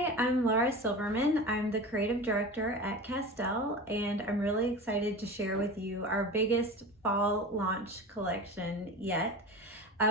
Hi, I'm Laura Silverman. I'm the creative director at Castel, and I'm really excited to share with you our biggest fall launch collection yet.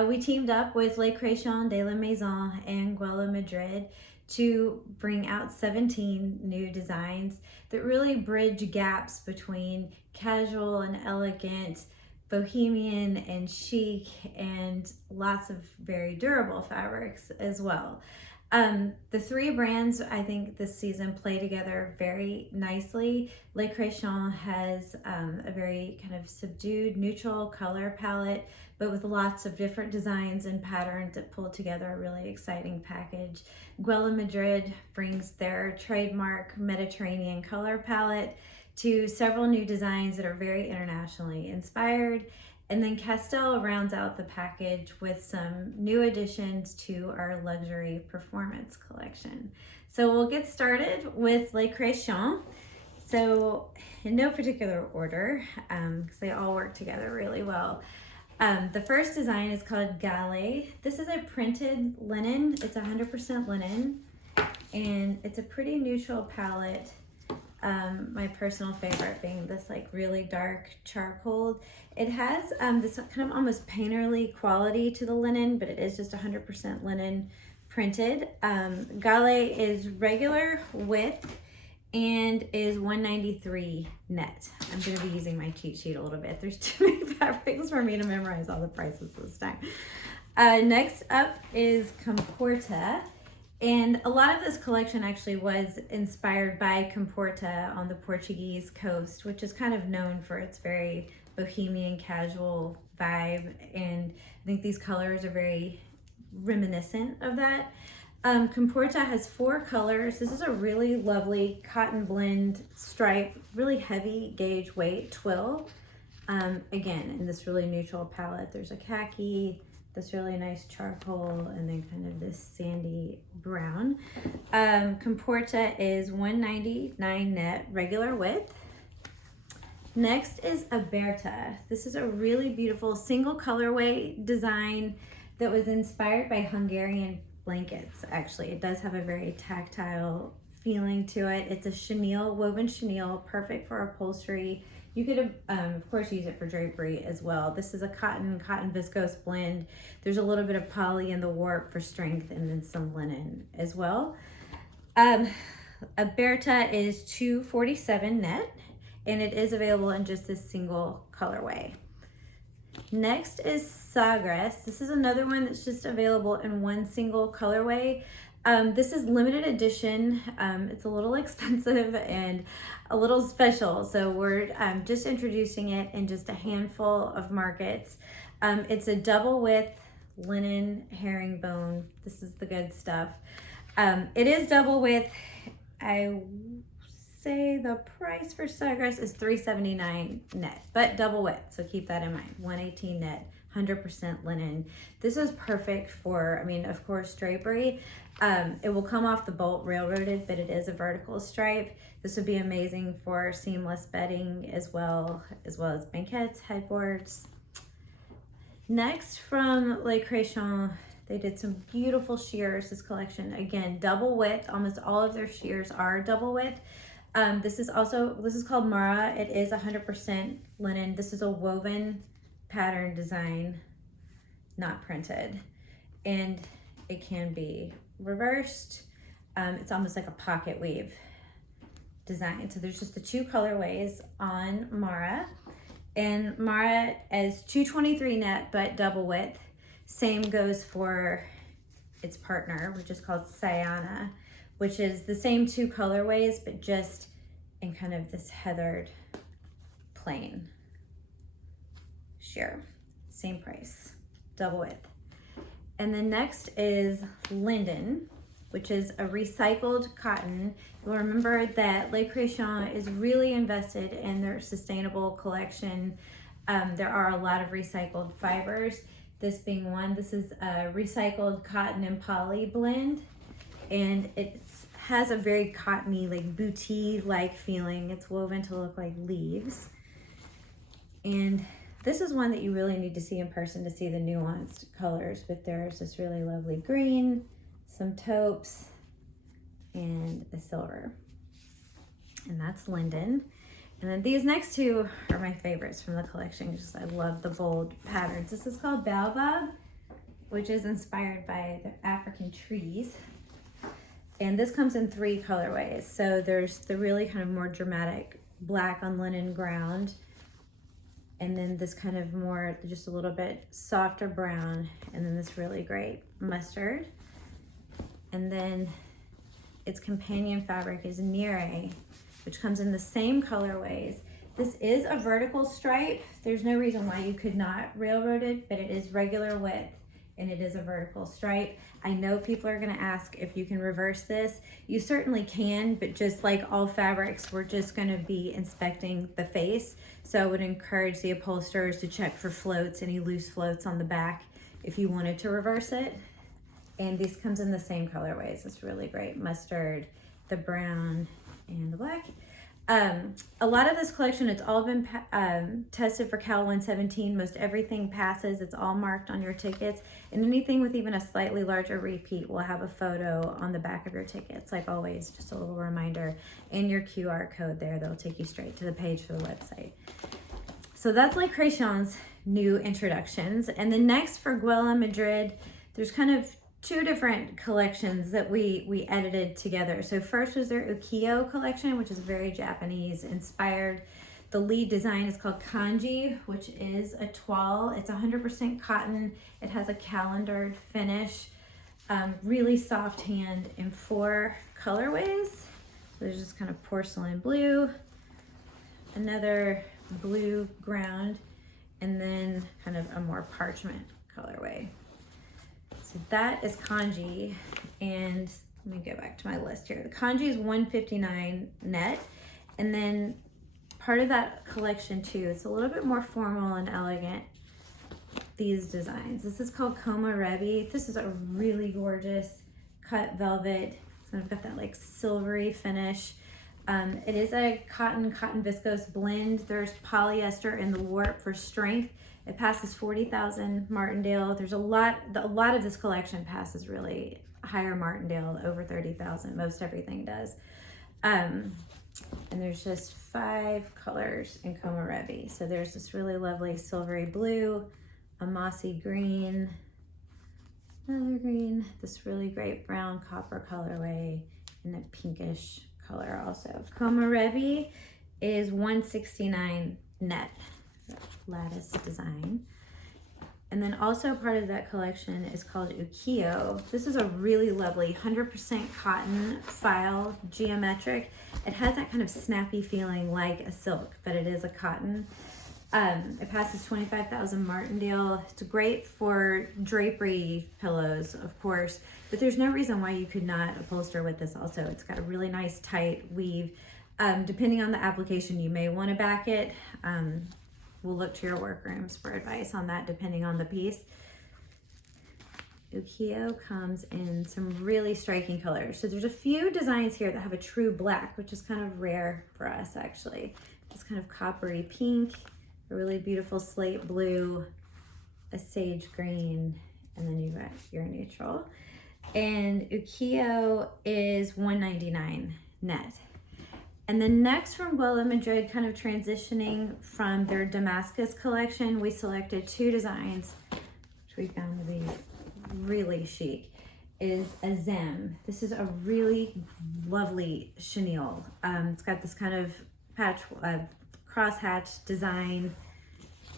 We teamed up with Créations de la Maison and Güell, LaMadrid to bring out 17 new designs that really bridge gaps between casual and elegant, bohemian and chic, and lots of very durable fabrics as well. The three brands I think this season play together very nicely. Créations has a very kind of subdued neutral color palette, but with lots of different designs and patterns that pull together a really exciting package. Güell, LaMadrid brings their trademark Mediterranean color palette to several new designs that are very internationally inspired. And then Castel rounds out the package with some new additions to our luxury performance collection. So we'll get started with Créations. So in no particular order, because they all work together really well. The first design is called Güell. This is a printed linen. It's 100% linen, and it's a pretty neutral palette. My personal favorite being this like really dark charcoal. It has this kind of almost painterly quality to the linen, but it is just 100% linen printed. Güell is regular width and is $193 net. I'm going to be using my cheat sheet a little bit. There's too many fabrics for me to memorize all the prices this time. Next up is Comporta. And a lot of this collection actually was inspired by Comporta on the Portuguese coast, which is kind of known for its very bohemian casual vibe. And I think these colors are very reminiscent of that. Comporta has 4 colors. This is a really lovely cotton blend stripe, really heavy gauge weight twill. Again, in this really neutral palette, there's a khaki, this really nice charcoal, and then kind of this sandy brown. Comporta is $199 net regular width. Next is Aberta. This is a really beautiful single colorway design that was inspired by Hungarian blankets. Actually, it does have a very tactile feeling to it. It's a chenille, woven chenille, perfect for upholstery. You could, of course, use it for drapery as well. This is a cotton viscose blend. There's a little bit of poly in the warp for strength, and then some linen as well. Aberta is $247 net, and it is available in just this single colorway. Next is Sagres. This is another one that's just available in one single colorway. This is limited edition. It's a little expensive and a little special, so we're just introducing it in just a handful of markets. It's a double width linen herringbone. This is the good stuff. It is double width. I say the price for Sagres is $379 net, but double width, so keep that in mind. $118 net. 100% linen. This is perfect for, I mean, of course, drapery. It will come off the bolt railroaded, but it is a vertical stripe. This would be amazing for seamless bedding as well as banquettes, headboards. Next, from Créations, they did some beautiful sheers this collection. Again, double width. Almost all of their sheers are double width. This is called Mara. It is 100% linen. This is a woven pattern design, not printed, and it can be reversed. It's almost like a pocket weave design. So there's just the 2 colorways on Mara, and Mara is $223 net, but double width. Same goes for its partner, which is called Sayana, which is the same 2 colorways, but just in kind of this heathered plain sheer. Same price, double width. And then next is Linden, which is a recycled cotton. You'll remember that Créations is really invested in their sustainable collection. There are a lot of recycled fibers, this being one. This is a recycled cotton and poly blend, and it has a very cottony, like boutique-like feeling. It's woven to look like leaves. And this is one that you really need to see in person to see the nuanced colors, but there's this really lovely green, some taupes, and a silver. And that's linden. And then these next two are my favorites from the collection, just I love the bold patterns. This is called Baobab, which is inspired by the African trees. And this comes in 3 colorways. So there's the really kind of more dramatic black on linen ground, and then this kind of more, just a little bit softer brown, and then this really great mustard. And then its companion fabric is Nere, which comes in the same colorways. This is a vertical stripe. There's no reason why you could not railroad it, but it is regular width and it is a vertical stripe. I know people are gonna ask if you can reverse this. You certainly can, but just like all fabrics, we're just gonna be inspecting the face. So I would encourage the upholsterers to check for floats, any loose floats on the back if you wanted to reverse it. And this comes in the same colorways. It's really great. Mustard, the brown, and the black. A lot of this collection, it's all been tested for Cal 117. Most everything passes. It's all marked on your tickets. And anything with even a slightly larger repeat will have a photo on the back of your tickets. Like always, just a little reminder. And your QR code there. That'll take you straight to the page for the website. So that's like Créations' new introductions. And then next for Güell and Madrid, there's kind of 2 different collections that we edited together. So first was their Ukiyo collection, which is very Japanese inspired. The lead design is called Kanji, which is a toile. It's 100% cotton. It has a calendared finish, really soft hand in 4 colorways. There's just kind of porcelain blue, another blue ground, and then kind of a more parchment colorway. So that is kanji, and let me go back to my list here. The kanji is $159 net, and then part of that collection too, it's a little bit more formal and elegant, these designs. This is called Komarebi. This is a really gorgeous cut velvet. So I've got that like silvery finish. It is a cotton viscose blend. There's polyester in the warp for strength. It passes 40,000 Martindale. There's a lot of this collection passes really higher Martindale, over 30,000. Most everything does. And there's just 5 colors in Komarebi. So there's this really lovely silvery blue, a mossy green, another green, this really great brown copper colorway, and a pinkish color also. Komarebi is $169 net. Lattice design. And then also part of that collection is called Ukiyo. This is a really lovely 100% cotton file, geometric. It has that kind of snappy feeling like a silk, but it is a cotton. It passes 25,000 Martindale. It's great for drapery pillows, of course, but there's no reason why you could not upholster with this also. It's got a really nice tight weave. Depending on the application, you may want to back it. We'll look to your workrooms for advice on that depending on the piece. Ukiyo comes in some really striking colors. So there's a few designs here that have a true black, which is kind of rare for us actually. It's kind of coppery pink, a really beautiful slate blue, a sage green, and then you've got your neutral. And Ukiyo is $199 net. And then next from Güell and Madrid, kind of transitioning from their Damascus collection, we selected 2 designs, which we found to be really chic, is a Zem. This is a really lovely chenille. It's got this kind of patch, crosshatch design,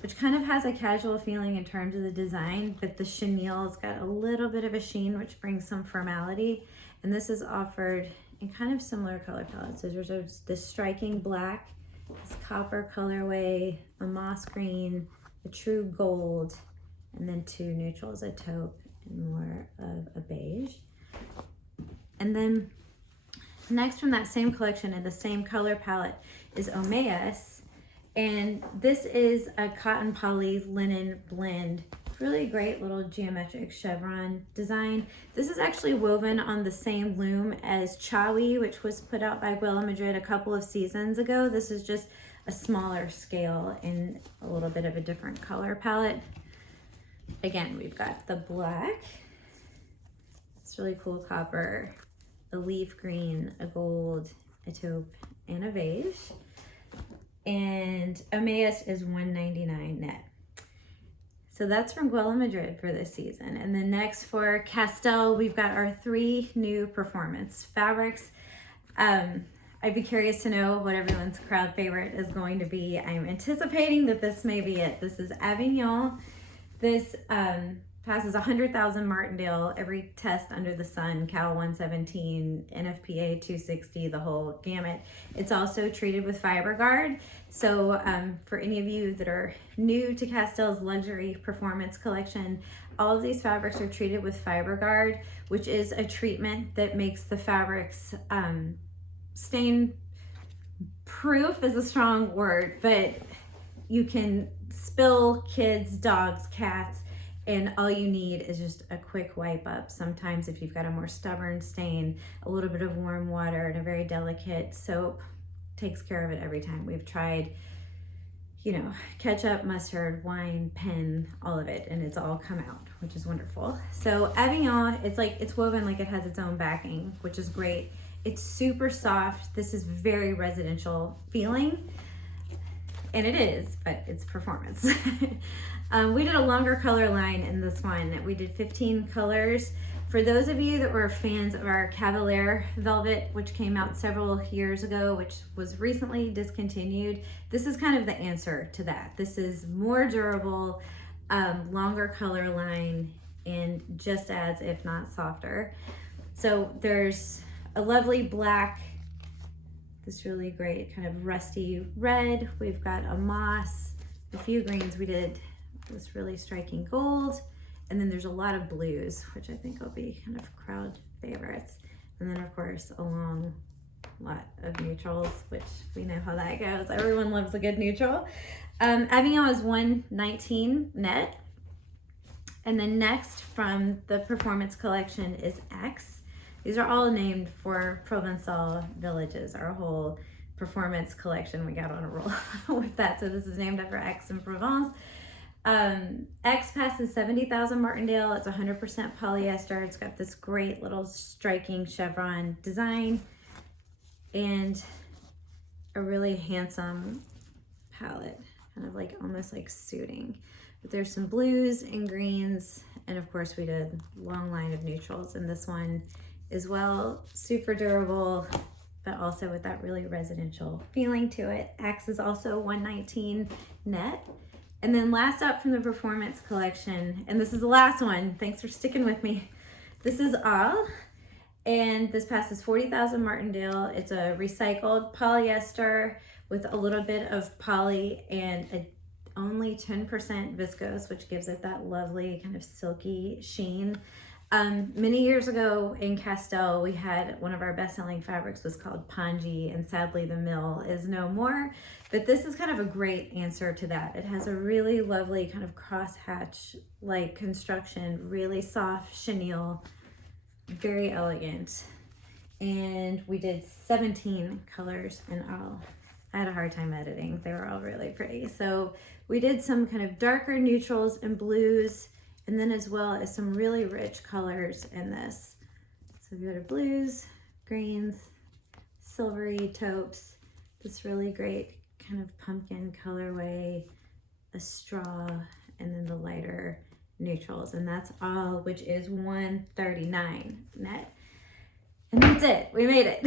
which kind of has a casual feeling in terms of the design, but the chenille's got a little bit of a sheen, which brings some formality. And this is offered in kind of similar color palettes. So there's this striking black, this copper colorway, a moss green, a true gold, and then 2 neutrals, a taupe and more of a beige. And then next from that same collection in the same color palette is Omeas. And this is a cotton poly linen blend. Really great little geometric chevron design. This is actually woven on the same loom as Chawi, which was put out by Güell and Madrid a couple of seasons ago. This is just a smaller scale in a little bit of a different color palette. Again, we've got the black. It's really cool copper. a leaf green, a gold, a taupe, and a beige. And Emmaus is $199 net. So that's from Güell, LaMadrid for this season. And then next for Castel, we've got our 3 new performance fabrics. I'd be curious to know what everyone's crowd favorite is going to be. I'm anticipating that this may be it. This is Avignon. This passes 100,000 Martindale, every test under the sun, Cal 117, NFPA 260, the whole gamut. It's also treated with FiberGuard. So for any of you that are new to Castel's luxury performance collection, all of these fabrics are treated with FiberGuard, which is a treatment that makes the fabrics stain proof is a strong word, but you can spill kids, dogs, cats, and all you need is just a quick wipe up. Sometimes if you've got a more stubborn stain, a little bit of warm water and a very delicate soap takes care of it every time. We've tried, you know, ketchup, mustard, wine, pen, all of it, and it's all come out, which is wonderful. So Avignon, it's woven like it has its own backing, which is great. It's super soft. This is very residential feeling, and it is, but it's performance. We did a longer color line in this one. We did 15 colors. For those of you that were fans of our Cavalier Velvet, which came out several years ago, which was recently discontinued, this is kind of the answer to that. This is more durable, longer color line, and just as, if not softer. So there's a lovely black, this really great kind of rusty red. We've got a moss, a few greens. We did this really striking gold. And then there's a lot of blues, which I think will be kind of crowd favorites. And then of course, a long lot of neutrals, which we know how that goes. Everyone loves a good neutral. Avignon is $119 net. And then next from the performance collection is X. These are all named for Provençal villages, our whole performance collection. We got on a roll with that. So this is named after X in Provence. X passes 70,000 Martindale. It's 100% polyester. It's got this great little striking chevron design and a really handsome palette, kind of like almost like suiting. But there's some blues and greens, and of course we did a long line of neutrals in this one as well. Super durable, but also with that really residential feeling to it. X is also $119 net. And then last up from the performance collection, and this is the last one, thanks for sticking with me. This is All, and this passes 40,000 Martindale. It's a recycled polyester with a little bit of poly and only 10% viscose, which gives it that lovely kind of silky sheen. Many years ago in Castel, we had one of our best-selling fabrics was called Pongee, and sadly the mill is no more. But this is kind of a great answer to that. It has a really lovely kind of crosshatch-like construction, really soft chenille, very elegant. And we did 17 colors in all. I had a hard time editing. They were all really pretty. So we did some kind of darker neutrals and blues, and then as well as some really rich colors in this. So we got blues, greens, silvery taupes, this really great kind of pumpkin colorway, a straw, and then the lighter neutrals. And that's all, which is $139 net. And that's it, we made it.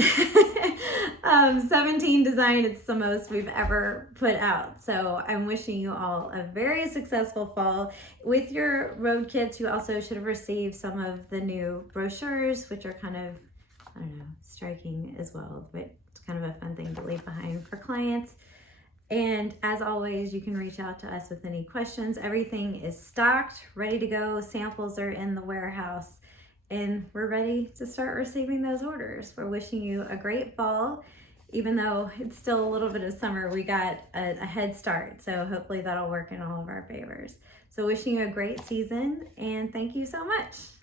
17 design, it's the most we've ever put out. So I'm wishing you all a very successful fall. With your road kits, you also should have received some of the new brochures, which are kind of, I don't know, striking as well, but it's kind of a fun thing to leave behind for clients. And as always, you can reach out to us with any questions. Everything is stocked, ready to go. Samples are in the warehouse, and we're ready to start receiving those orders. We're wishing you a great fall. Even though it's still a little bit of summer, we got a head start. So hopefully that'll work in all of our favors. So wishing you a great season, and thank you so much.